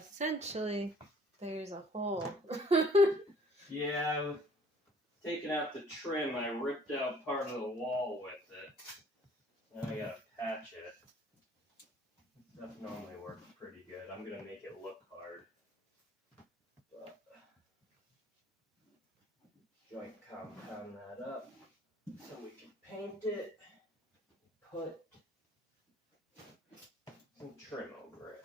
essentially, there's a hole. Yeah, I've taken out the trim. I ripped out part of the wall with it. Now I gotta patch it. Stuff normally works pretty good. I'm gonna make it look hard. But joint compound that up so we can paint it. Put some trim over it.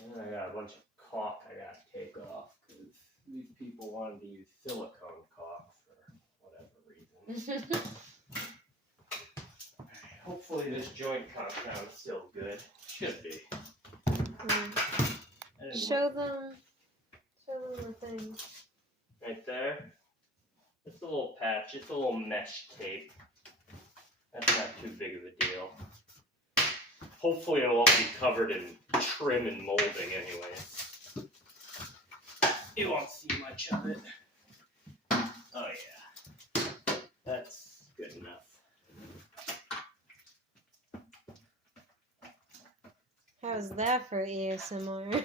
And then I got a bunch of caulk I gotta take off because these people wanted to use silicone caulk for whatever reason. Hopefully this joint compound is still good. Should be. Show them the thing. Right there. Just a little patch, just a little mesh tape. That's not too big of a deal. Hopefully it'll all be covered in trim and molding anyway. You won't see much of it. Oh yeah. That's good enough. How's that for ASMR?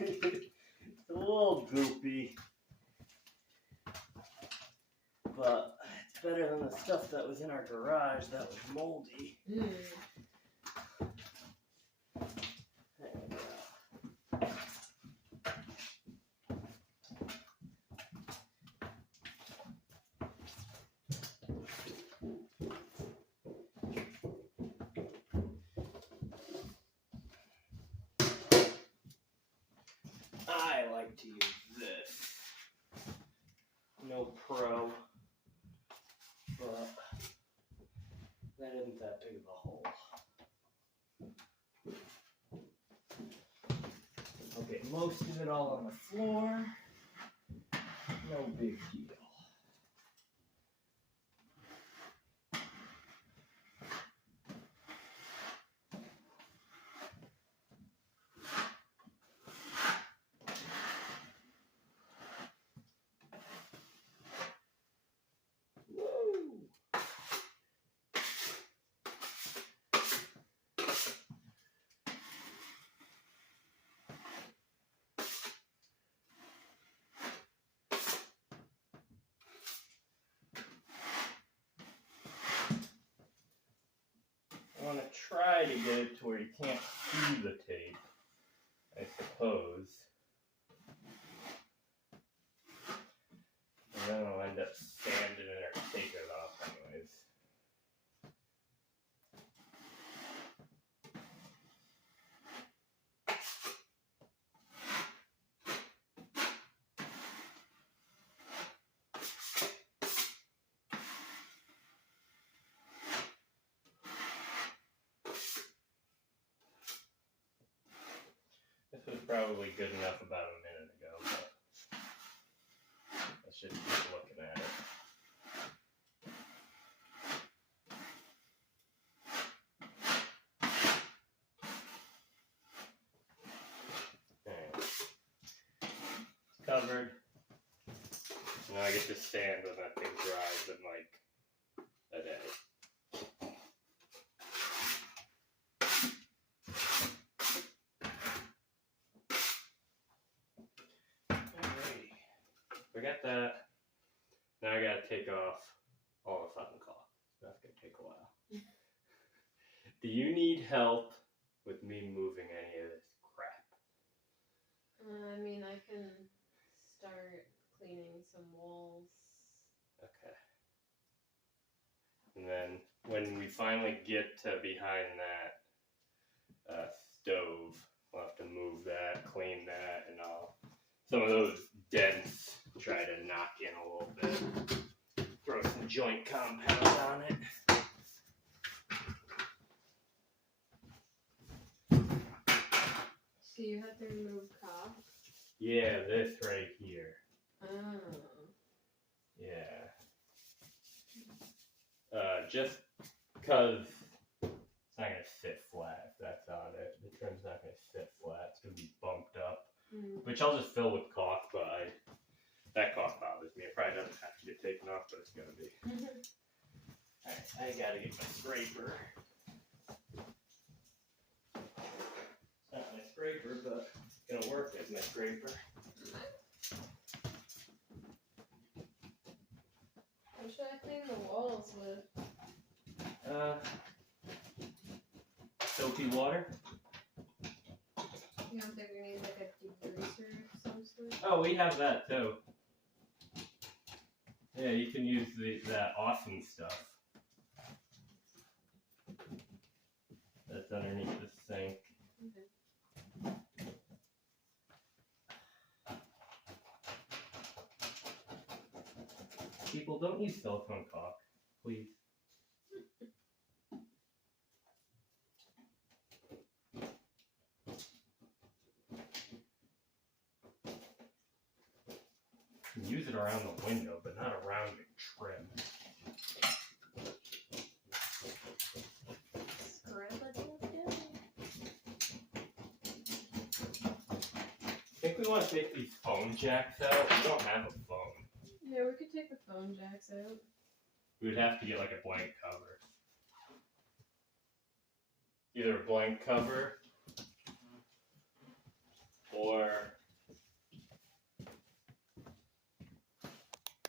It's a little goopy. But it's better than the stuff that was in our garage that was moldy. There we go. I like to use this. No pro. But that isn't that big of a hole. I'll get most of it all on the floor. No big deal. I want to try to get it to where you can't see the tape, I suppose. And then I'll end up sanding it or taking it off anyways. This was probably good enough about a minute ago, but let's just keep looking at it. Okay. It's covered. Now I get to sand when that thing dries in like a day. Forget that. Now I gotta take off all the fucking caulk. That's gonna take a while. Do you need help with me moving any of this crap? I mean, I can start cleaning some walls. Okay. And then when we finally get to behind that stove, we'll have to move that, clean that, and all. Some of those dents, try to knock in a little bit. Throw some joint compound on it. So you have to remove caulk? Yeah, this right here. Oh. Yeah. Just because it's not going to sit flat if that's on it. The trim's not going to sit flat. It's going to be bumped up. Which I'll just fill with caulk, but that caulk bothers me. It probably doesn't have to get taken off, but it's going to be. Alright. I gotta get my scraper. It's not my scraper, but it's gonna work as my scraper. What should I clean the walls with? Soapy water. You don't think we need like a degreaser of some sort? Oh, we have that too. Yeah, you can use that awesome stuff. That's underneath the sink. Okay. People, don't use silicone caulk, please. You can use it around the window, but not around your trim. I think we want to take these phone jacks out. We don't have a phone. Yeah, we could take the phone jacks out. We would have to get like a blank cover. Either a blank cover or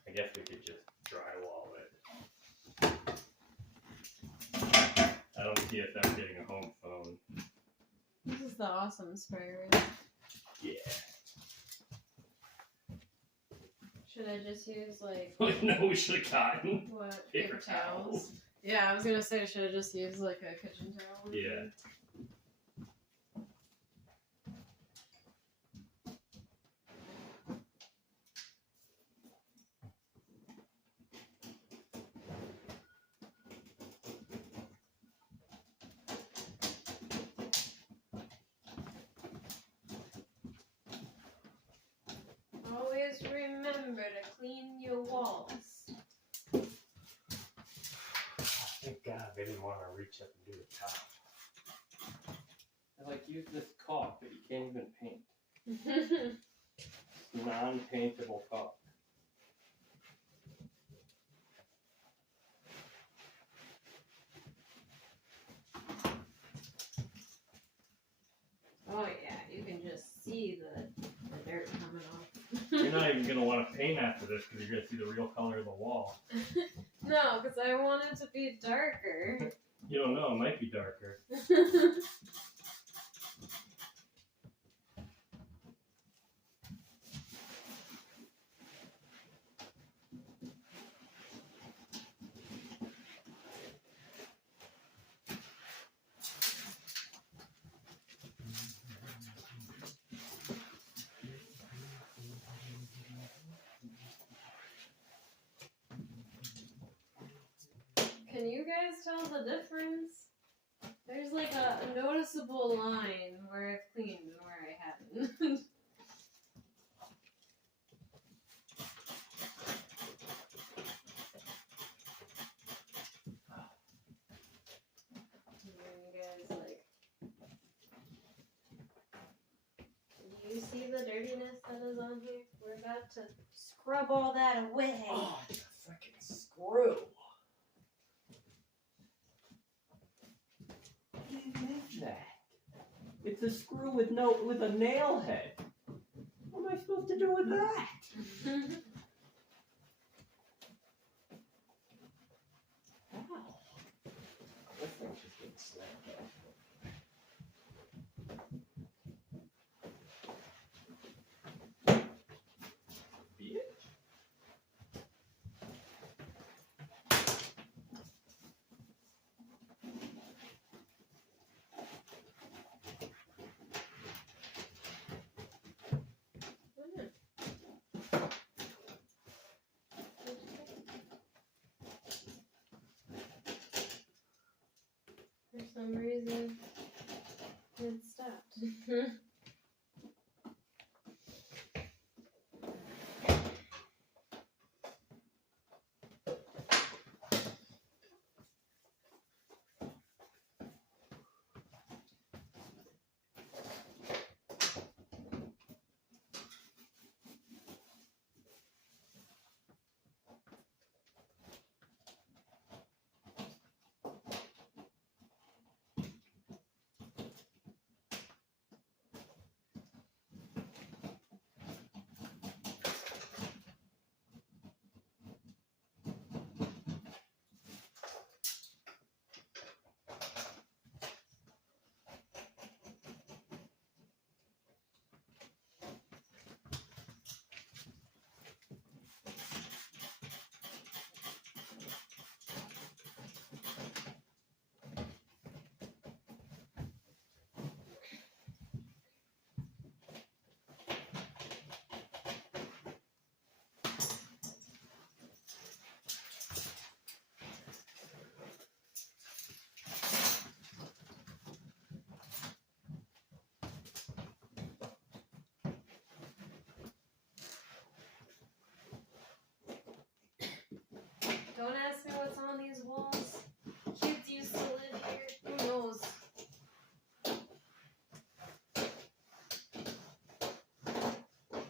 I guess we could just drywall it. I don't see us ever getting a home phone. This is the awesome spray, right? Yeah. Should I just use like No, we should have gotten what? paper towels. Yeah, I was gonna say, should I just use like a kitchen towel? Yeah. Always remember to clean your walls. Thank God they didn't want to reach up and do the top. I like use this caulk, but you can't even paint. Non-paintable caulk. Oh yeah, you can just see the dirt coming off. You're not even gonna want to paint after this because you're gonna see the real color of the wall. No, because I want it to be darker. You don't know, it might be darker. Can you guys tell the difference? There's like a noticeable line where I've cleaned and where I haven't. You guys like, do you see the dirtiness that is on here? We're about to scrub all that away. Oh, it's a freaking screw. How do you make that? It's a screw with a nail head. What am I supposed to do with that? Wow. This thing's just getting snapped off. Bitch. For some reason, it stopped.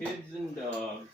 Kids and dogs.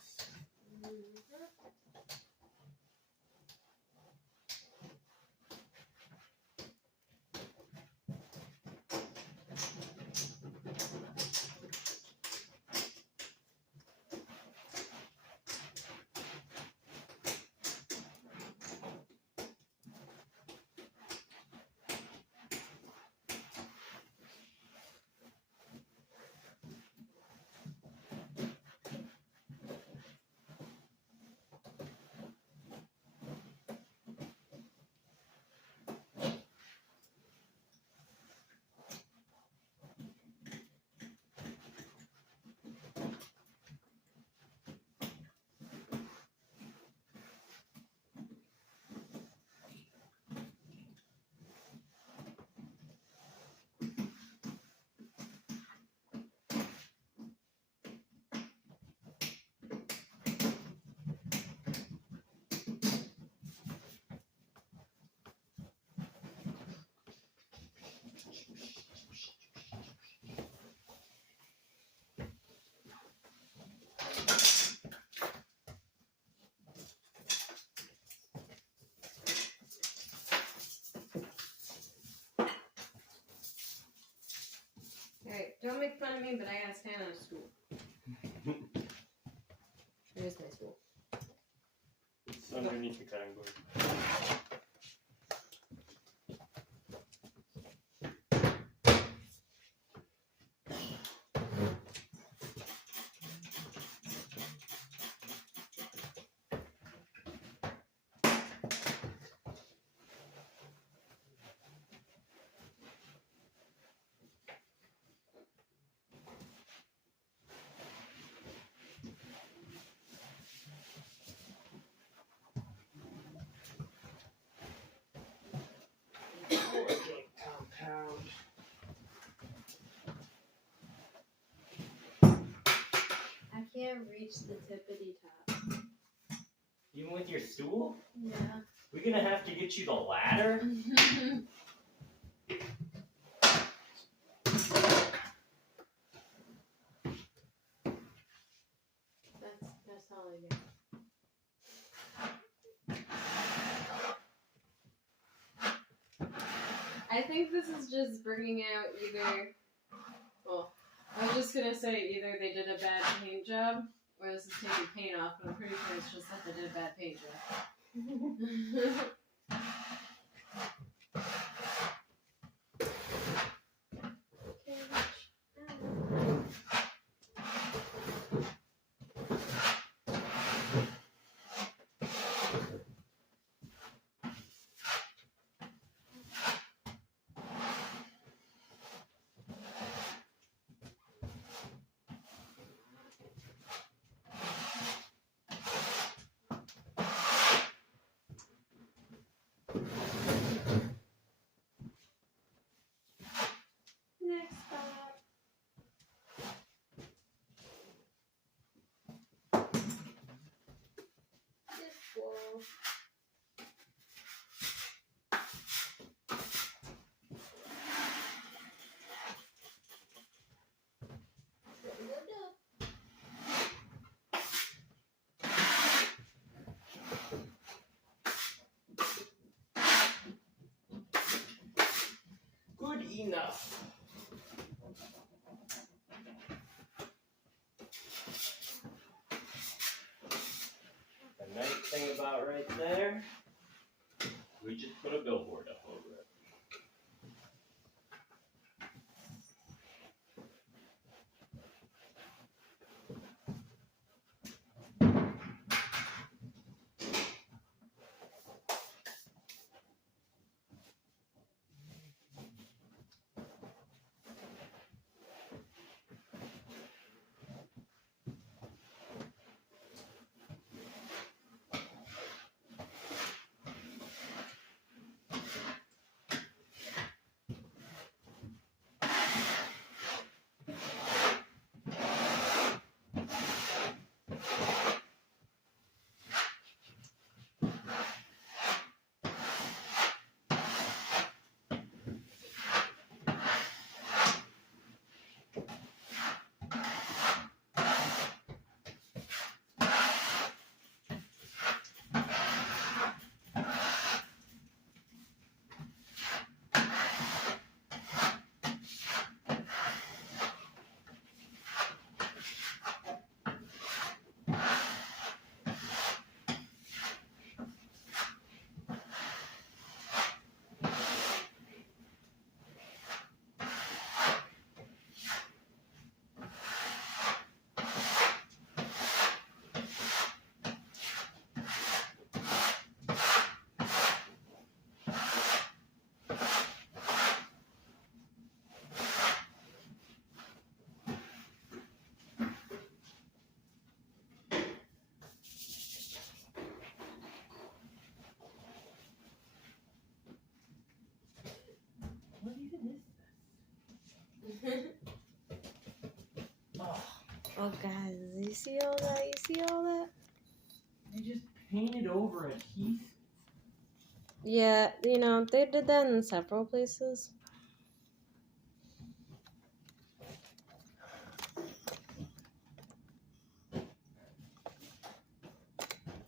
Alright, don't make fun of me, but I gotta stand on a stool. There's my stool. It's underneath the cutting board. Compound. I can't reach the tippity top. Even with your stool? Yeah. We're gonna have to get you the ladder? That's all I get. I think this is just bringing out either, well, I was just gonna say either they did a bad paint job or this is taking paint off, but I'm pretty sure it's just that they did a bad paint job. Next spot. This wall. Good enough. The nice thing about right there, we just put a billboard up over it. see all that? You see all that? They just painted over adhesive. Yeah, you know, they did that in several places.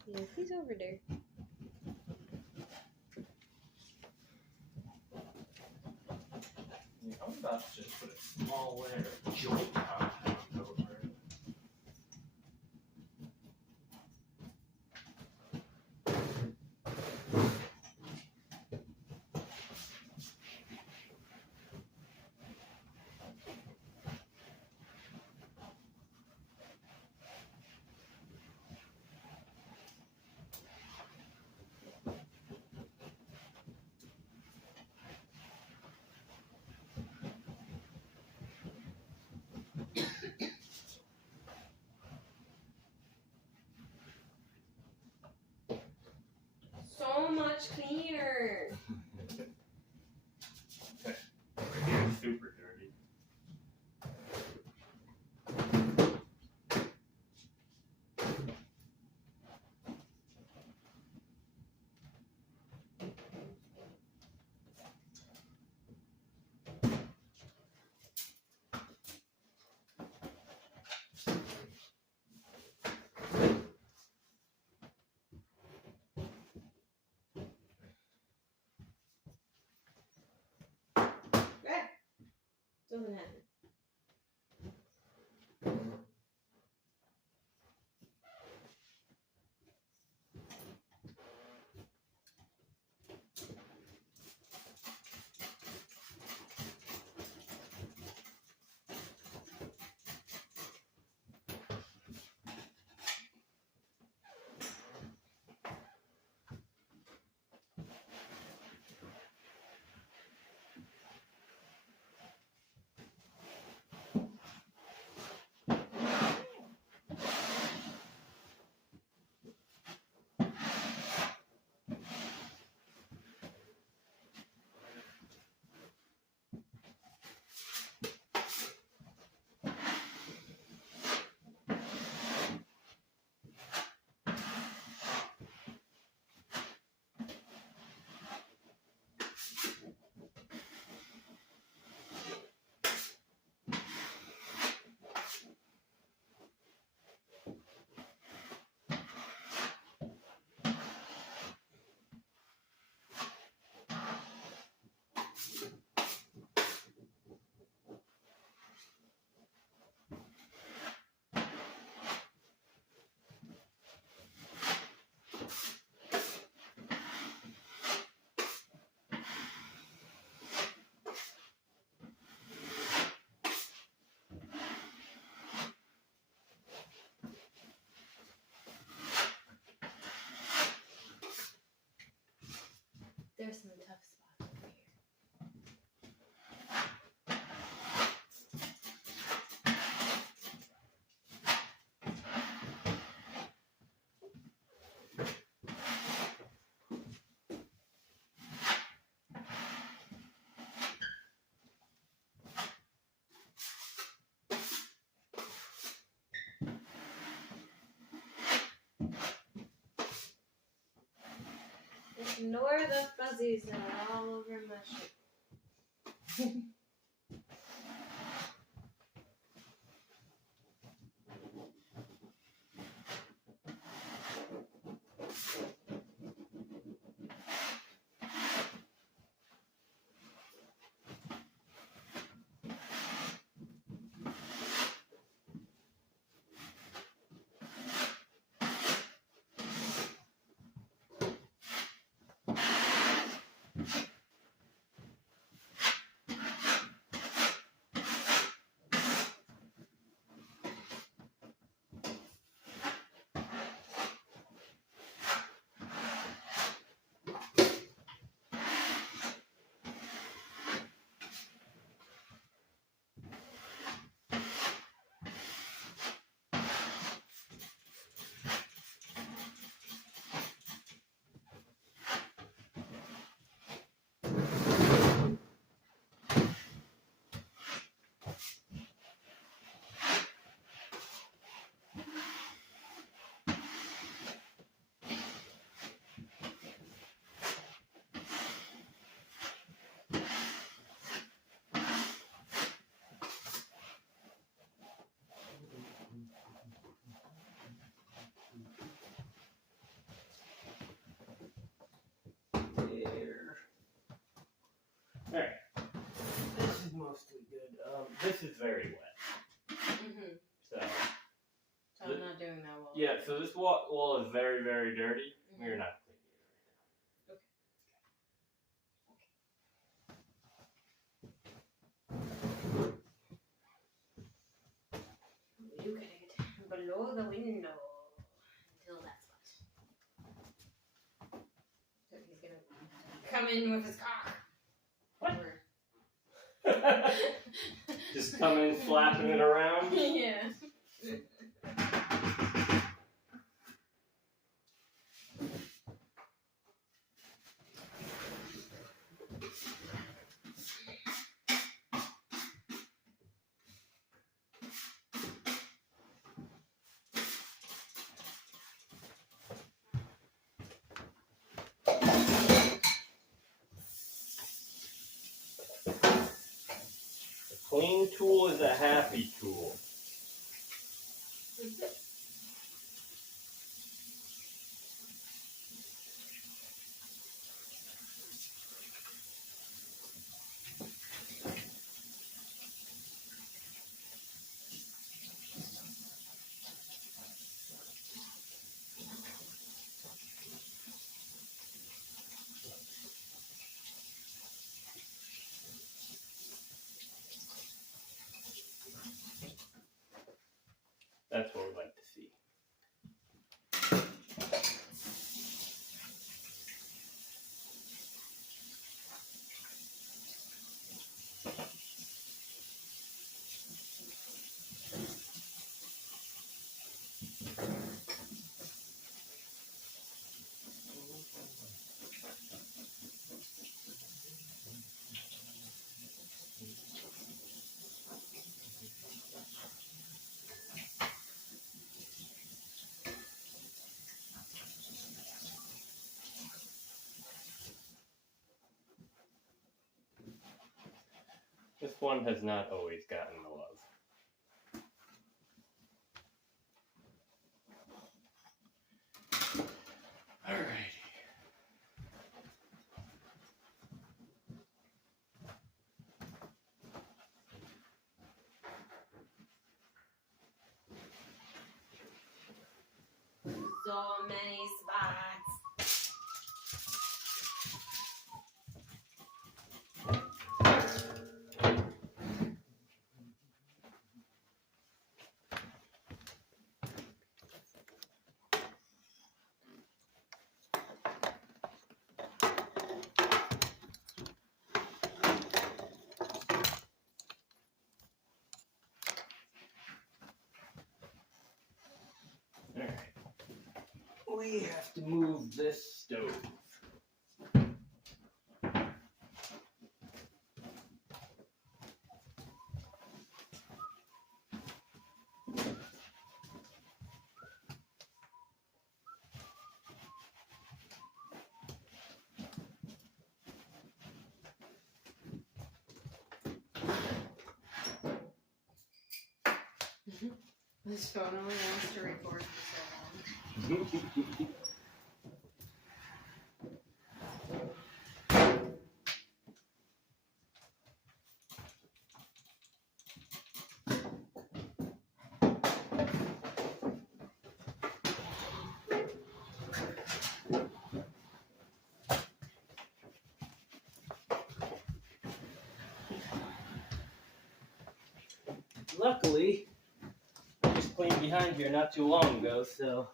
Yeah, he's over there. I'm about to just put a small layer of joint compound over it. So much cleaner. Super dirty. Doesn't happen. There's some tough spots over here. Ignore the fuzzies that are all over my shirt. this is very wet. Mm-hmm. So I'm not doing that well. yeah, so this wall is very, very dirty. Mm-hmm. We're not cleaning it right now. You gotta get below the window until that's wet. So he's gonna come in with his cock. What? Or... Just come in flapping it around. Yeah. A clean tool is a happy tool. That's what we like to see. This one has not always gotten the love. Alrighty. So many spots. Alright. We have to move this stove. This phone only wants to record for so long. Luckily, I just cleaned behind here not too long ago, so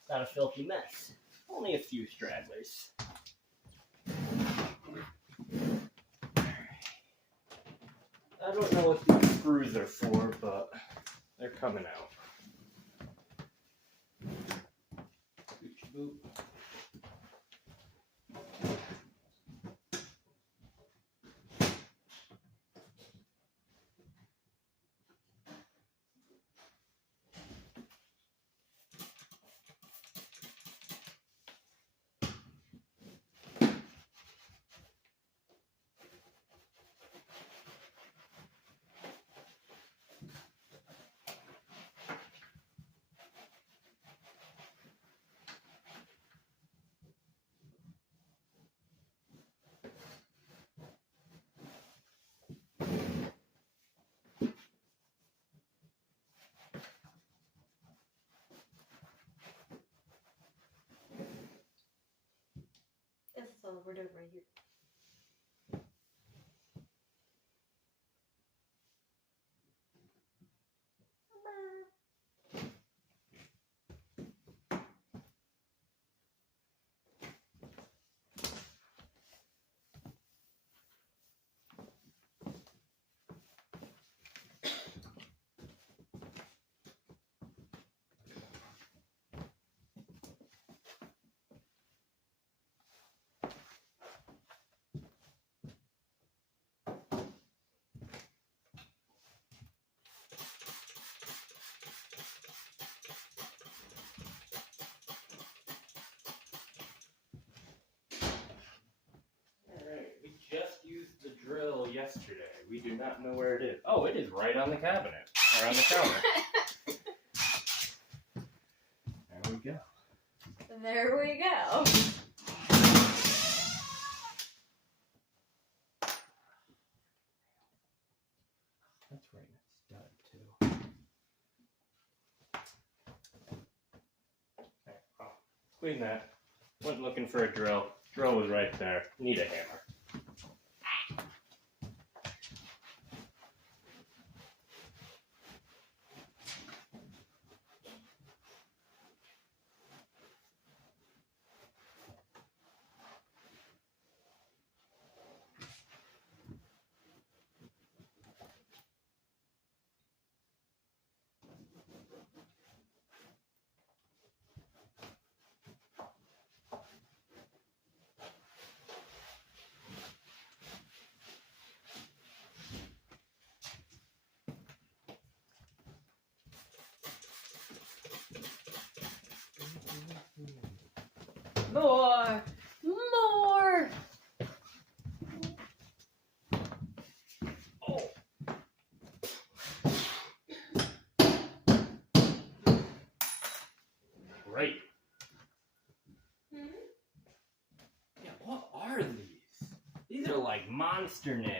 it's not a filthy mess. Only a few stragglers. I don't know what these screws are for, but they're coming out. Scooch boop. This is all we're doing right here. Alright, we just used the drill yesterday. We do not know where it is. Oh, it is right on the cabinet. Or on the counter. There we go. There we go. That's right, it's stud too. Okay, well, clean that. Went looking for a drill. Drill was right there. Need a hammer. More! More! Oh! Great. Yeah, what are these? These are like monster nails.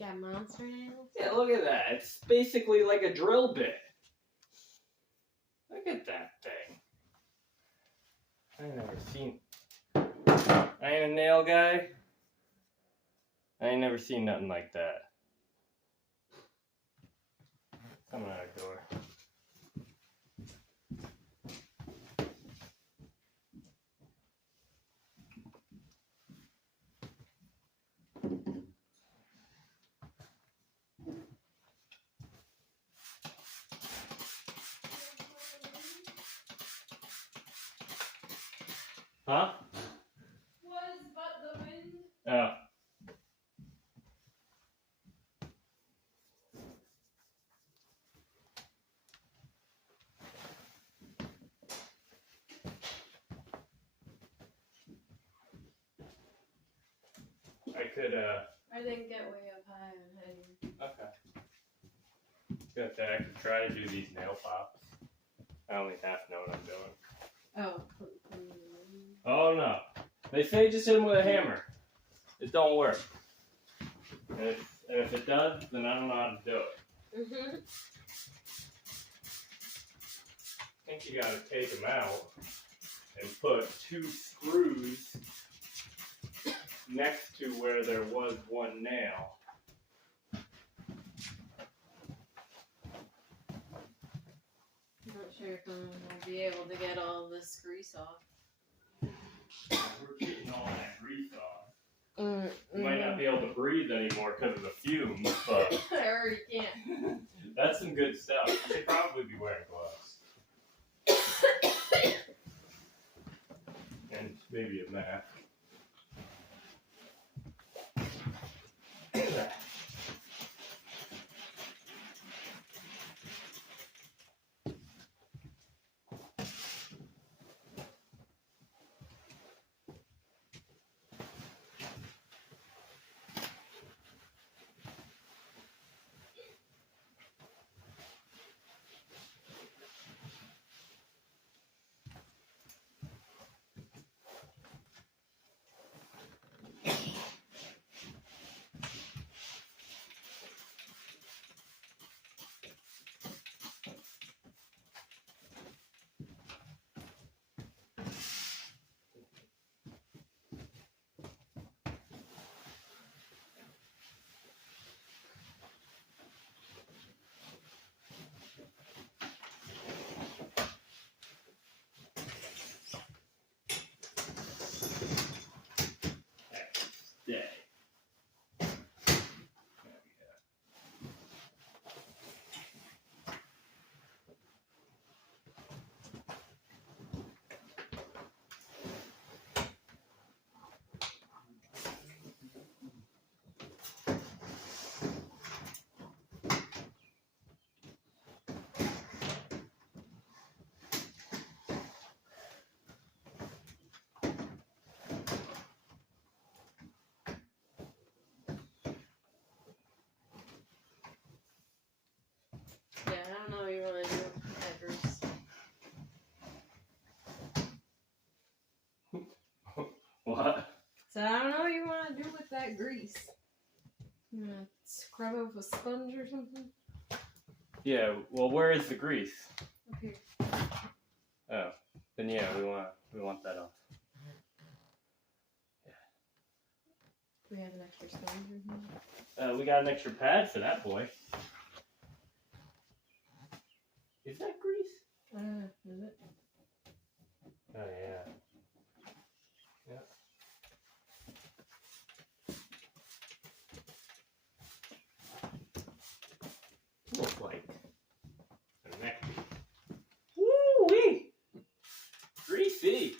Got monster nails? Yeah, look at that. It's basically like a drill bit. Look at that thing. I ain't a nail guy. I ain't never seen nothing like that. Coming out of the door. Huh? Was but the wind. Oh. I didn't get way up high on hanging. Okay. I could try to do these nail pops. I only half know what I'm doing. Oh. Oh no. They say just hit them with a hammer. It don't work. And if it does, then I don't know how to do it. Mm-hmm. I think you gotta take them out and put 2 screws next to where there was 1 nail. I'm not sure if I'm gonna be able to get all this grease off. We're getting all that grease off. You might not be able to breathe anymore because of the fumes, but I already can't. that's some good stuff. You should probably be wearing gloves. And maybe a mask. that grease? You gonna scrub it with a sponge or something? Yeah, well, where is the grease? Up here. Oh, then yeah, we want that off. Do we have an extra sponge or something? We got an extra pad for that boy. Is that grease? Is it? Oh yeah. Yeah. Looks like a neck. Woo wee! Greasy.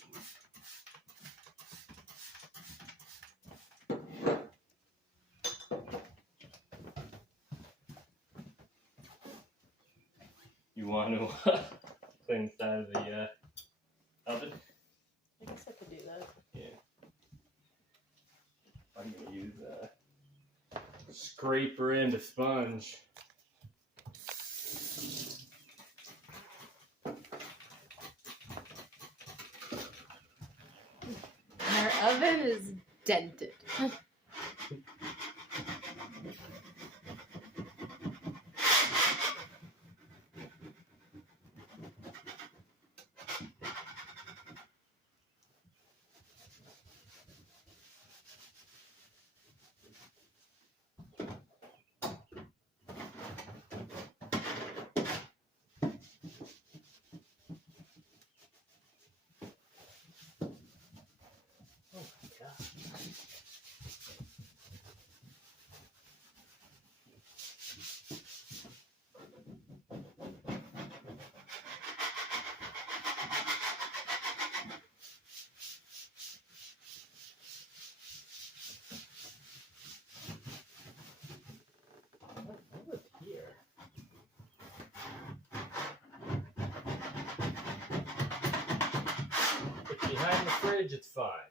You want to clean the side of the oven? I guess I could do that. Yeah. I'm gonna use a scraper and a sponge. Our oven is dented. Oh my god. What was here? If behind the fridge, it's fine.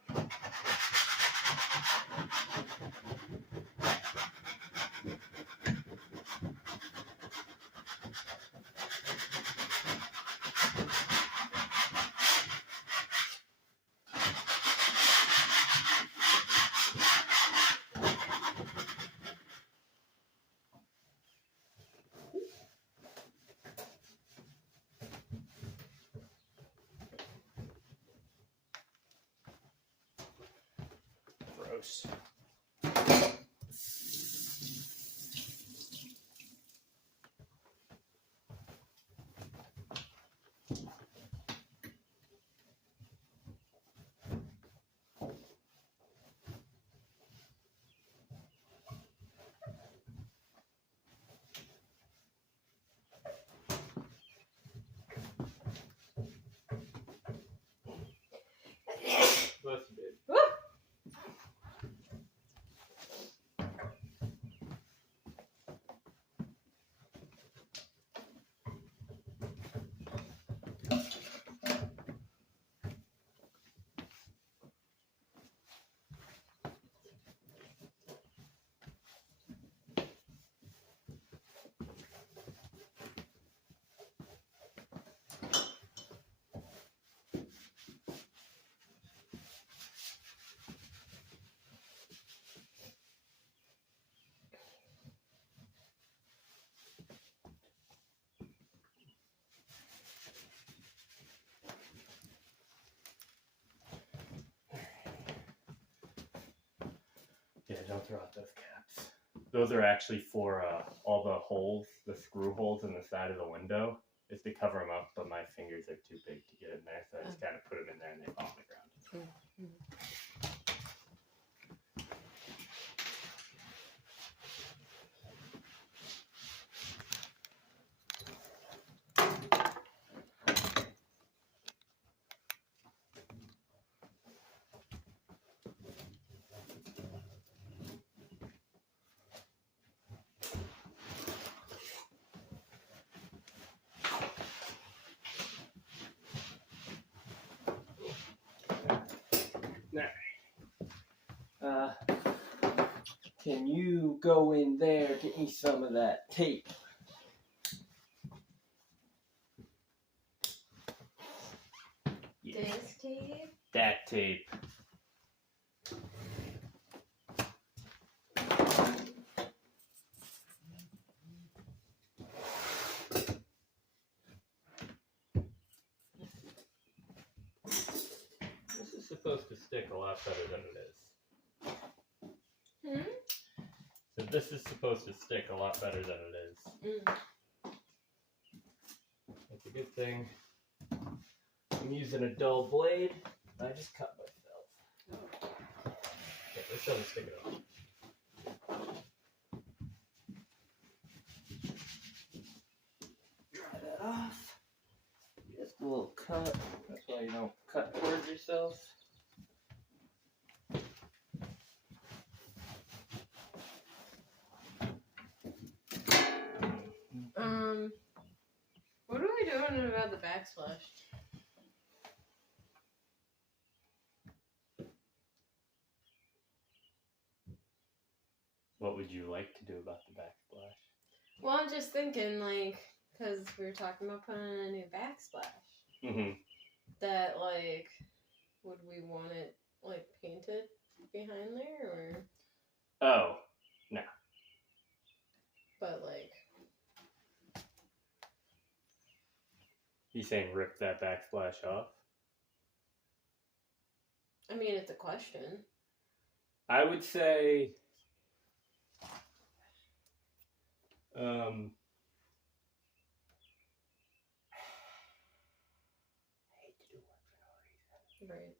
Gross. Bless you, babe. Woo! Yeah, don't throw out those caps. Those are actually for all the holes, the screw holes in the side of the window. Is to cover them up, but my fingers are too big to get in there, so I just kind of put them in there and they fall on the ground. Can you go in there, get me some of that tape? Yeah. This tape? That tape. supposed to stick a lot better than it is. Hmm? So this is supposed to stick a lot better than it is. That's a good thing. I'm using a dull blade. I just cut myself. Okay, this doesn't stick at all. Dry that off. Just a little cut. That's why you don't cut towards yourself. What are we doing about the backsplash? What would you like to do about the backsplash? Well, I'm just thinking, like, because we were talking about putting in a new backsplash. Mm-hmm. That, like, would we want it, like, painted behind there, or? Oh, no. But, like... You saying rip that backsplash off? I mean, it's a question. I would say... I hate to do work for no reason. Right.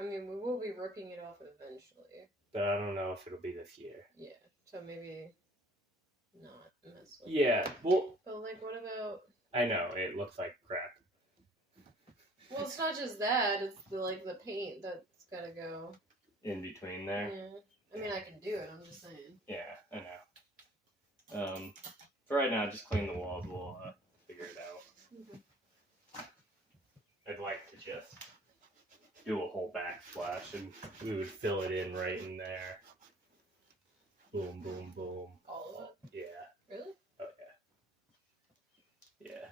I mean, we will be ripping it off eventually. But I don't know if it'll be this year. Yeah, so maybe not mess with Yeah, well... But, like, what about... I know, it looks like crap. Well, it's not just that, it's the, like, the paint that's gotta go. In between there? Yeah. I mean, I can do it, I'm just saying. Yeah, I know. For right now, just clean the walls, we'll figure it out. I'd like to just do a whole backsplash and we would fill it in right in there. Boom, boom, boom. All of it? Yeah. Really? Oh, yeah. Yeah.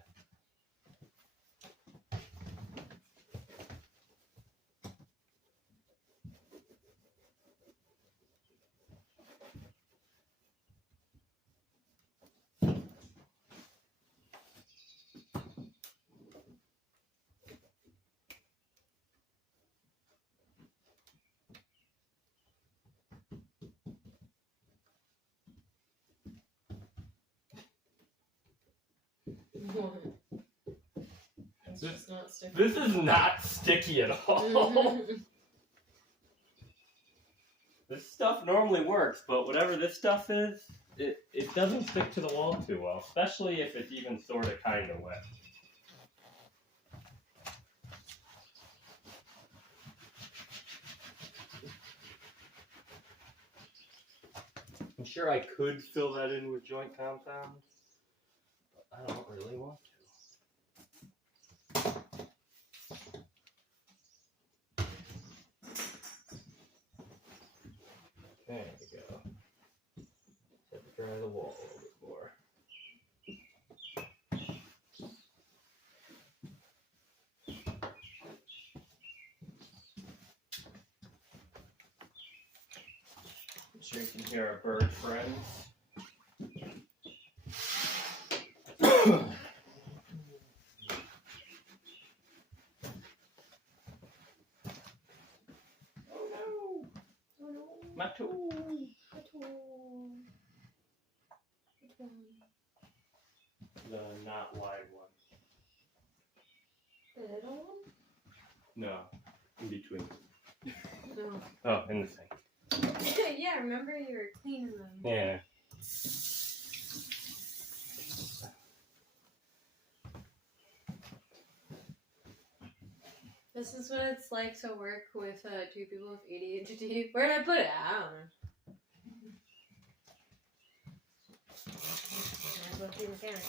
What? It's just not sticky. This is not sticky at all. This stuff normally works, but whatever this stuff is, it doesn't stick to the wall too well, especially if it's even sort of kind of wet. I'm sure I could fill that in with joint compound, but I don't really want to. There we go. Just have to dry the wall a little bit more. I'm sure you can hear our bird friends. My tool. The not wide one. The little one? No, in between. No. Oh, in the sink. Yeah, remember you were cleaning them. Yeah. This is what it's like to work with two people with ADHD. Where did I put it? I don't know. Might as well keep it carrying.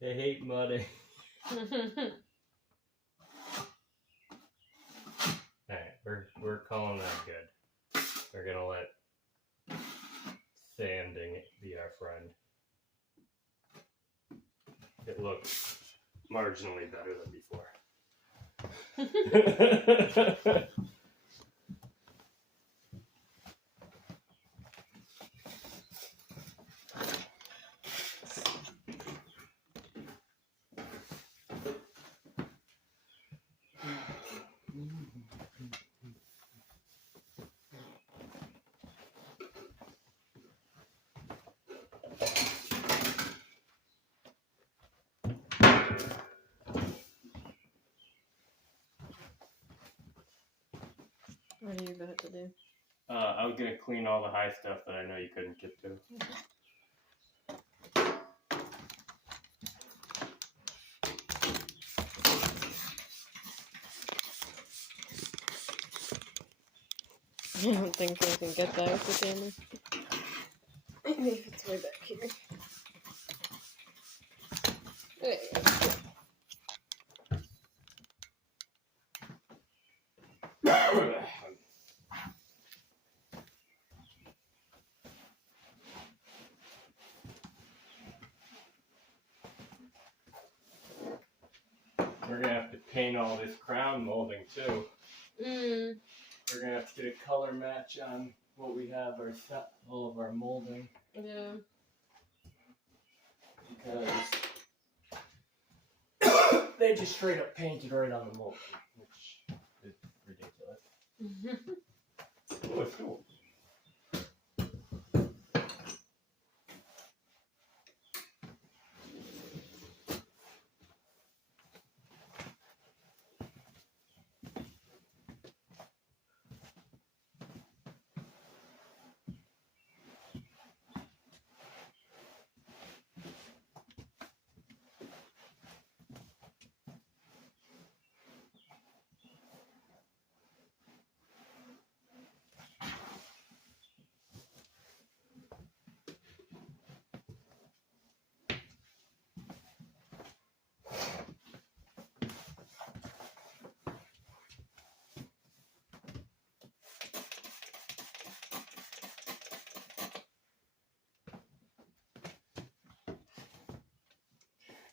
They hate muddy. Alright, we're calling that good. We're gonna let sanding be our friend. It looks marginally better than before. What are you about to do? I was gonna clean all the high stuff that I know you couldn't get to. I don't think we can get that with the camera. Maybe if it's way back here. There you go. We're gonna have to paint all this crown molding too. We're gonna have to get a color match on what we have all of our molding. Yeah. Because they just straight up painted right on the molding, which is ridiculous. Oh, it's cool.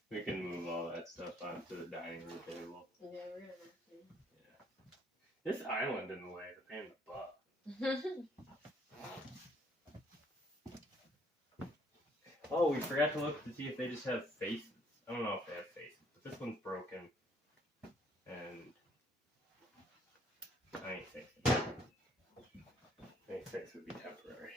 We can move all that stuff onto the dining room table. Yeah, we're gonna have to. Yeah. This island in the way, the pain in the butt. Oh, we forgot to look to see if they just have faces. I don't know if they have faces, but this one's broken. And I ain't fixing it. I think fix would be temporary.